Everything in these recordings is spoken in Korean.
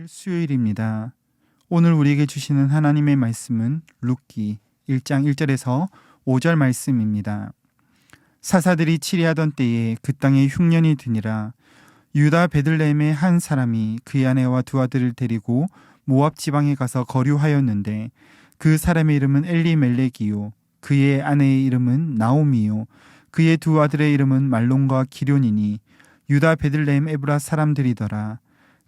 9일 수요일입니다. 오늘 우리에게 주시는 하나님의 말씀은 룻기 1장 1절에서 5절 말씀입니다. 사사들이 치리하던 때에 그 땅에 흉년이 드니라. 유다 베들레헴의 한 사람이 그의 아내와 두 아들을 데리고 모압 지방에 가서 거류하였는데 그 사람의 이름은 엘리멜렉이요 그의 아내의 이름은 나오미요 그의 두 아들의 이름은 말론과 기런이니 유다 베들레헴 에브라 사람들이더라.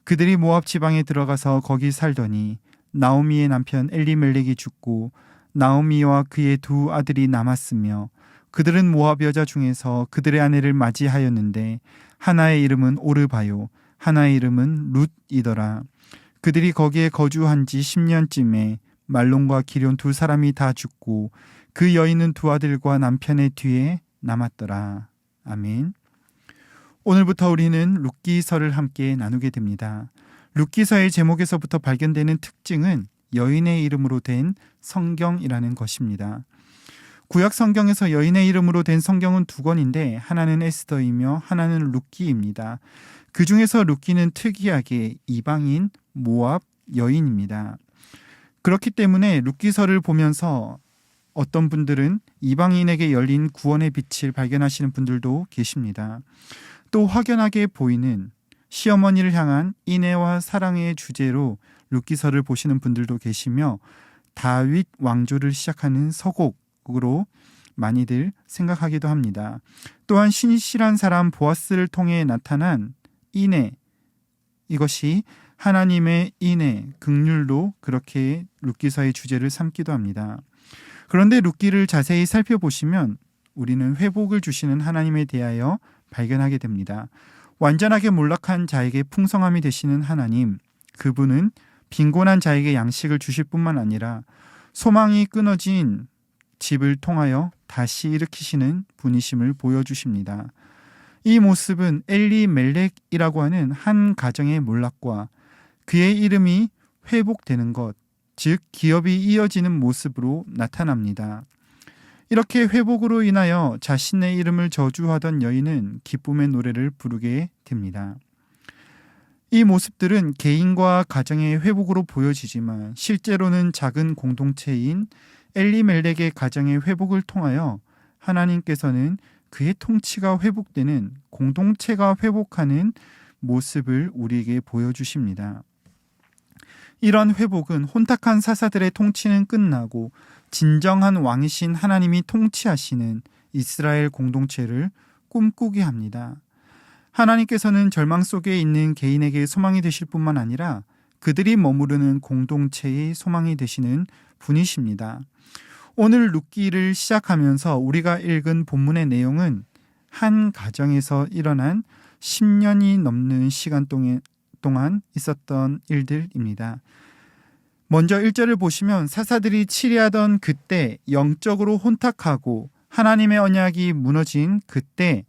그들이 모압 지방에 들어가서 거기 살더니 나오미의 남편 엘리멜렉이 죽고 나오미와 그의 두 아들이 남았으며 그들은 모압 여자 중에서 그들의 아내를 맞이하였는데 하나의 이름은 오르바요 하나의 이름은 룻이더라. 그들이 거기에 거주한 지 10년쯤에 말론과 기런 두 사람이 다 죽고 그 여인은 두 아들과 남편의 뒤에 남았더라. 아멘. 오늘부터 우리는 룻기서를 함께 나누게 됩니다. 룻기서의 제목에서부터 발견되는 특징은 여인의 이름으로 된 성경이라는 것입니다. 구약 성경에서 여인의 이름으로 된 성경은 두 권인데 하나는 에스더이며 하나는 룻기입니다. 그 중에서 룻기는 특이하게 이방인 모압 여인입니다. 그렇기 때문에 룻기서를 보면서 어떤 분들은 이방인에게 열린 구원의 빛을 발견하시는 분들도 계십니다. 또 확연하게 보이는 시어머니를 향한 인애와 사랑의 주제로 룻기서를 보시는 분들도 계시며 다윗 왕조를 시작하는 서곡으로 많이들 생각하기도 합니다. 또한 신실한 사람 보아스를 통해 나타난 인애, 이것이 하나님의 인애, 긍휼로 그렇게 룻기서의 주제를 삼기도 합니다. 그런데 룻기를 자세히 살펴보시면 우리는 회복을 주시는 하나님에 대하여 발견하게 됩니다. 완전하게 몰락한 자에게 풍성함이 되시는 하나님, 그분은 빈곤한 자에게 양식을 주실 뿐만 아니라 소망이 끊어진 집을 통하여 다시 일으키시는 분이심을 보여주십니다. 이 모습은 엘리멜렉이라고 하는 한 가정의 몰락과 그의 이름이 회복되는 것, 즉 기업이 이어지는 모습으로 나타납니다. 이렇게 회복으로 인하여 자신의 이름을 저주하던 여인은 기쁨의 노래를 부르게 됩니다. 이 모습들은 개인과 가정의 회복으로 보여지지만 실제로는 작은 공동체인 엘리멜렉의 가정의 회복을 통하여 하나님께서는 그의 통치가 회복되는 공동체가 회복하는 모습을 우리에게 보여주십니다. 이런 회복은 혼탁한 사사들의 통치는 끝나고 진정한 왕이신 하나님이 통치하시는 이스라엘 공동체를 꿈꾸게 합니다. 하나님께서는 절망 속에 있는 개인에게 소망이 되실 뿐만 아니라 그들이 머무르는 공동체의 소망이 되시는 분이십니다. 오늘 룻기를 시작하면서 우리가 읽은 본문의 내용은 한 가정에서 일어난 10년이 넘는 시간 동안 있었던 일들입니다. 먼저 1절을 보시면 사사들이 치리하던 그때 영적으로 혼탁하고 하나님의 언약이 무너진 그때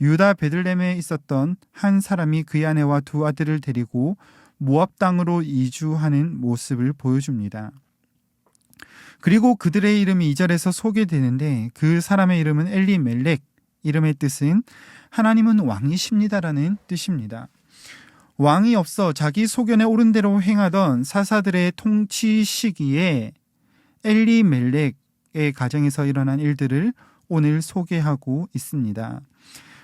유다 베들레헴에 있었던 한 사람이 그의 아내와 두 아들을 데리고 모압 땅으로 이주하는 모습을 보여줍니다. 그리고 그들의 이름이 2절에서 소개되는데 그 사람의 이름은 엘리멜렉, 이름의 뜻은 하나님은 왕이십니다라는 뜻입니다. 왕이 없어 자기 소견에 옳은 대로 행하던 사사들의 통치 시기에 엘리멜렉의 가정에서 일어난 일들을 오늘 소개하고 있습니다.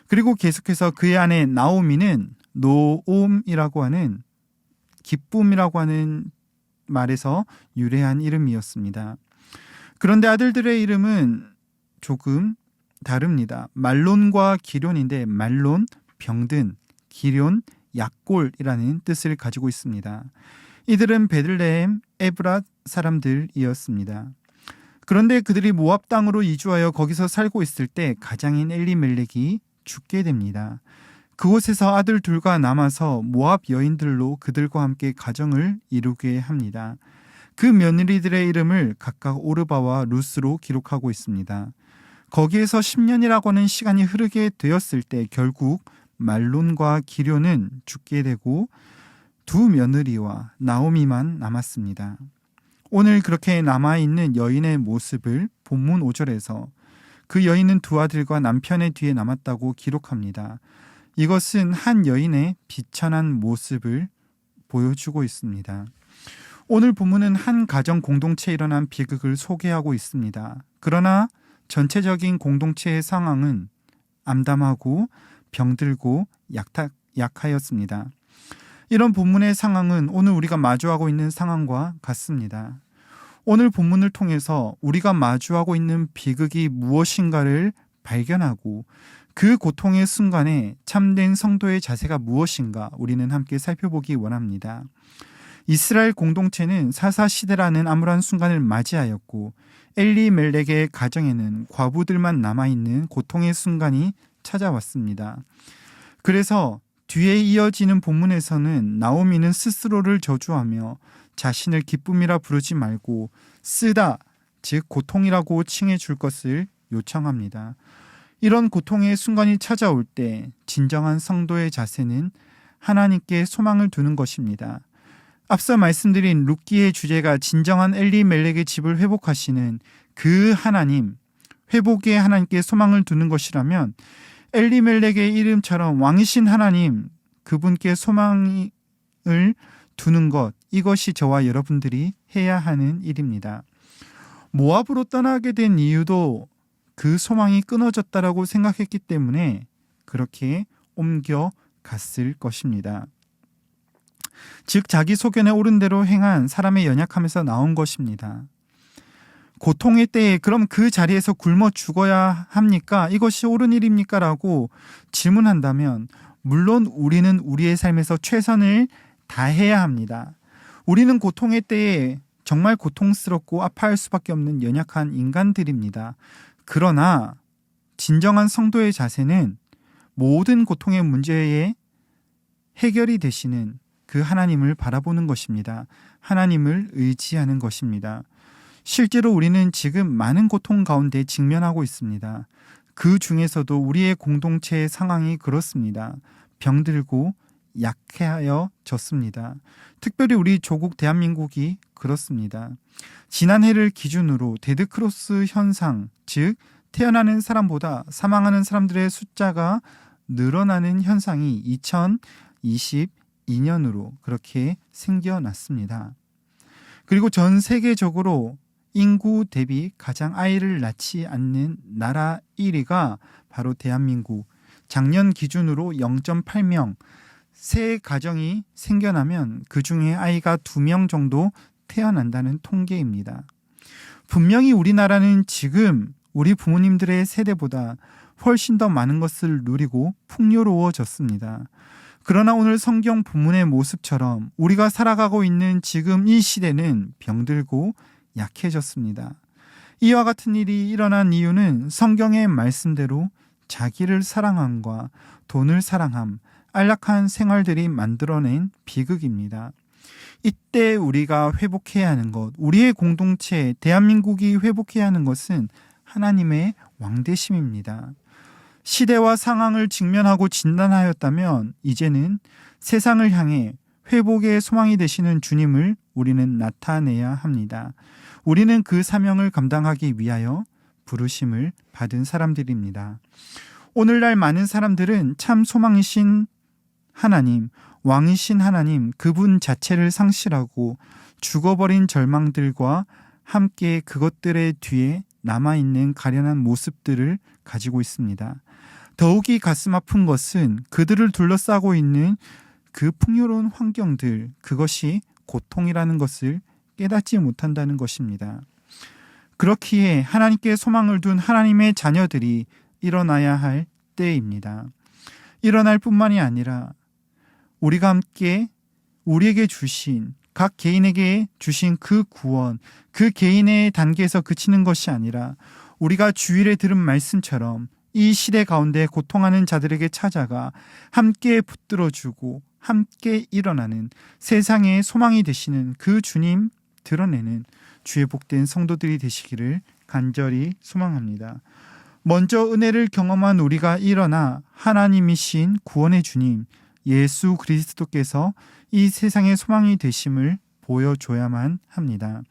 그리고 계속해서 그의 아내 나오미는 노옴이라고 하는 기쁨이라고 하는 말에서 유래한 이름이었습니다. 그런데 아들들의 이름은 조금 다릅니다. 말론과 기런인데 말론 병든, 기런 약골이라는 뜻을 가지고 있습니다. 이들은 베들레헴 에브라 사람들이었습니다. 그런데 그들이 모압 땅으로 이주하여 거기서 살고 있을 때 가장인 엘리멜렉이 죽게 됩니다. 그곳에서 아들 둘과 남아서 모압 여인들로 그들과 함께 가정을 이루게 합니다. 그 며느리들의 이름을 각각 오르바와 룻으로 기록하고 있습니다. 거기에서 10년이라고 하는 시간이 흐르게 되었을 때 결국 말론과 기런은 죽게 되고 두 며느리와 나오미만 남았습니다. 오늘 그렇게 남아있는 여인의 모습을 본문 5절에서 그 여인은 두 아들과 남편의 뒤에 남았다고 기록합니다. 이것은 한 여인의 비천한 모습을 보여주고 있습니다. 오늘 본문은 한 가정 공동체에 일어난 비극을 소개하고 있습니다. 그러나 전체적인 공동체의 상황은 암담하고 병들고 약하였습니다. 이런 본문의 상황은 오늘 우리가 마주하고 있는 상황과 같습니다. 오늘 본문을 통해서 우리가 마주하고 있는 비극이 무엇인가를 발견하고 그 고통의 순간에 참된 성도의 자세가 무엇인가 우리는 함께 살펴보기 원합니다. 이스라엘 공동체는 사사시대라는 암울한 순간을 맞이하였고 엘리멜렉의 가정에는 과부들만 남아있는 고통의 순간이 찾아왔습니다. 그래서 뒤에 이어지는 본문에서는 나오미는 스스로를 저주하며 자신을 기쁨이라 부르지 말고 쓰다, 즉 고통이라고 칭해 줄 것을 요청합니다. 이런 고통의 순간이 찾아올 때 진정한 성도의 자세는 하나님께 소망을 두는 것입니다. 앞서 말씀드린 룻기의 주제가 진정한 엘리멜렉의 집을 회복하시는 그 하나님, 회복의 하나님께 소망을 두는 것이라면 엘리멜렉의 이름처럼 왕이신 하나님, 그분께 소망을 두는 것, 이것이 저와 여러분들이 해야 하는 일입니다. 모압으로 떠나게 된 이유도 그 소망이 끊어졌다라고 생각했기 때문에 그렇게 옮겨갔을 것입니다. 즉 자기 소견에 옳은 대로 행한 사람의 연약함에서 나온 것입니다. 고통의 때에 그럼 그 자리에서 굶어 죽어야 합니까? 이것이 옳은 일입니까? 라고 질문한다면 물론 우리는 우리의 삶에서 최선을 다해야 합니다. 우리는 고통의 때에 정말 고통스럽고 아파할 수밖에 없는 연약한 인간들입니다. 그러나 진정한 성도의 자세는 모든 고통의 문제에 해결이 되시는 그 하나님을 바라보는 것입니다. 하나님을 의지하는 것입니다. 실제로 우리는 지금 많은 고통 가운데 직면하고 있습니다. 그 중에서도 우리의 공동체의 상황이 그렇습니다. 병들고 약해졌습니다. 특별히 우리 조국 대한민국이 그렇습니다. 지난해를 기준으로 데드크로스 현상, 즉 태어나는 사람보다 사망하는 사람들의 숫자가 늘어나는 현상이 2022년으로 그렇게 생겨났습니다. 그리고 전 세계적으로 인구 대비 가장 아이를 낳지 않는 나라 1위가 바로 대한민국. 작년 기준으로 0.8명, 새 가정이 생겨나면 그 중에 아이가 2명 정도 태어난다는 통계입니다. 분명히 우리나라는 지금 우리 부모님들의 세대보다 훨씬 더 많은 것을 누리고 풍요로워졌습니다. 그러나 오늘 성경 본문의 모습처럼 우리가 살아가고 있는 지금 이 시대는 병들고 약해졌습니다. 이와 같은 일이 일어난 이유는 성경의 말씀대로 자기를 사랑함과 돈을 사랑함, 안락한 생활들이 만들어낸 비극입니다. 이때 우리가 회복해야 하는 것, 우리의 공동체, 대한민국이 회복해야 하는 것은 하나님의 왕되심입니다. 시대와 상황을 직면하고 진단하였다면 이제는 세상을 향해 회복의 소망이 되시는 주님을 우리는 나타내야 합니다. 우리는 그 사명을 감당하기 위하여 부르심을 받은 사람들입니다. 오늘날 많은 사람들은 참 소망이신 하나님, 왕이신 하나님, 그분 자체를 상실하고 죽어버린 절망들과 함께 그것들의 뒤에 남아있는 가련한 모습들을 가지고 있습니다. 더욱이 가슴 아픈 것은 그들을 둘러싸고 있는 그 풍요로운 환경들, 그것이 고통이라는 것을 깨닫지 못한다는 것입니다. 그렇기에 하나님께 소망을 둔 하나님의 자녀들이 일어나야 할 때입니다. 일어날 뿐만이 아니라 우리가 함께 우리에게 주신, 각 개인에게 주신 그 구원, 그 개인의 단계에서 그치는 것이 아니라 우리가 주일에 들은 말씀처럼 이 시대 가운데 고통하는 자들에게 찾아가 함께 붙들어주고 함께 일어나는 세상의 소망이 되시는 그 주님 드러내는 주의 복된 성도들이 되시기를 간절히 소망합니다. 먼저 은혜를 경험한 우리가 일어나 하나님이신 구원의 주님 예수 그리스도께서 이 세상의 소망이 되심을 보여줘야만 합니다.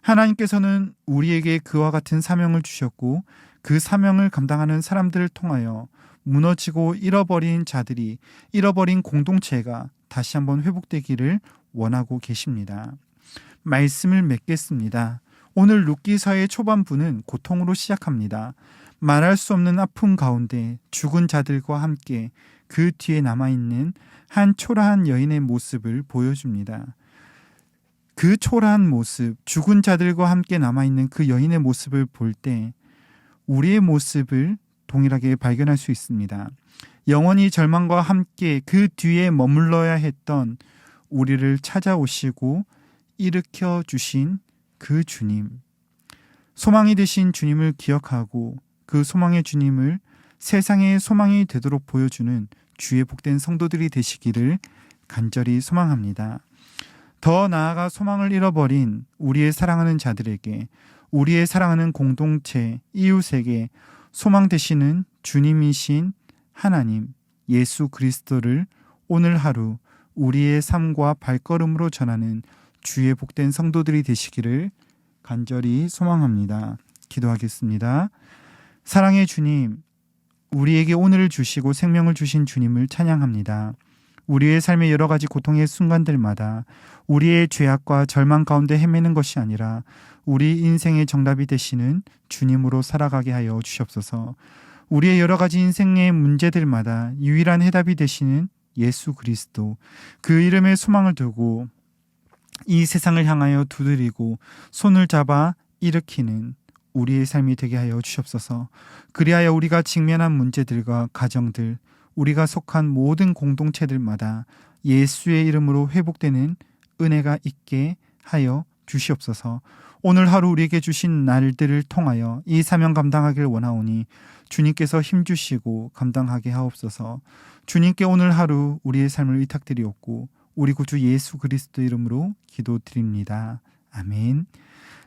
하나님께서는 우리에게 그와 같은 사명을 주셨고 그 사명을 감당하는 사람들을 통하여 무너지고 잃어버린 자들이, 잃어버린 공동체가 다시 한번 회복되기를 원하고 계십니다. 말씀을 맺겠습니다. 오늘 룻기서의 초반부는 고통으로 시작합니다. 말할 수 없는 아픔 가운데 죽은 자들과 함께 그 뒤에 남아있는 한 초라한 여인의 모습을 보여줍니다. 그 초라한 모습, 죽은 자들과 함께 남아있는 그 여인의 모습을 볼 때 우리의 모습을 동일하게 발견할 수 있습니다. 영원히 절망과 함께 그 뒤에 머물러야 했던 우리를 찾아오시고 일으켜 주신 그 주님, 소망이 되신 주님을 기억하고 그 소망의 주님을 세상의 소망이 되도록 보여주는 주의 복된 성도들이 되시기를 간절히 소망합니다. 더 나아가 소망을 잃어버린 우리의 사랑하는 자들에게, 우리의 사랑하는 공동체, 이웃에게 소망 되시는 주님이신 하나님, 예수 그리스도를 오늘 하루 우리의 삶과 발걸음으로 전하는 주의 복된 성도들이 되시기를 간절히 소망합니다. 기도하겠습니다. 사랑의 주님, 우리에게 오늘을 주시고 생명을 주신 주님을 찬양합니다. 우리의 삶의 여러 가지 고통의 순간들마다 우리의 죄악과 절망 가운데 헤매는 것이 아니라 우리 인생의 정답이 되시는 주님으로 살아가게 하여 주시옵소서. 우리의 여러 가지 인생의 문제들마다 유일한 해답이 되시는 예수 그리스도, 그 이름에 소망을 두고 이 세상을 향하여 두드리고 손을 잡아 일으키는 우리의 삶이 되게 하여 주시옵소서. 그리하여 우리가 직면한 문제들과 가정들, 우리가 속한 모든 공동체들마다 예수의 이름으로 회복되는 은혜가 있게 하여 주시옵소서. 오늘 하루 우리에게 주신 날들을 통하여 이 사명 감당하길 원하오니 주님께서 힘주시고 감당하게 하옵소서. 주님께 오늘 하루 우리의 삶을 의탁드리옵고 우리 구주 예수 그리스도 이름으로 기도드립니다. 아멘.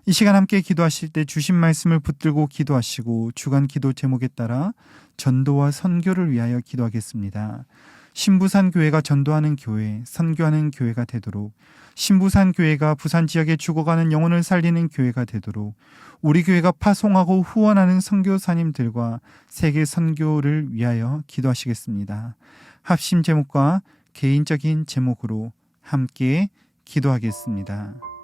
이 시간 함께 기도하실 때 주신 말씀을 붙들고 기도하시고 주간 기도 제목에 따라 전도와 선교를 위하여 기도하겠습니다. 신부산 교회가 전도하는 교회, 선교하는 교회가 되도록, 신부산 교회가 부산 지역에 죽어가는 영혼을 살리는 교회가 되도록, 우리 교회가 파송하고 후원하는 선교사님들과 세계 선교를 위하여 기도하시겠습니다. 합심 제목과 개인적인 제목으로 함께 기도하겠습니다.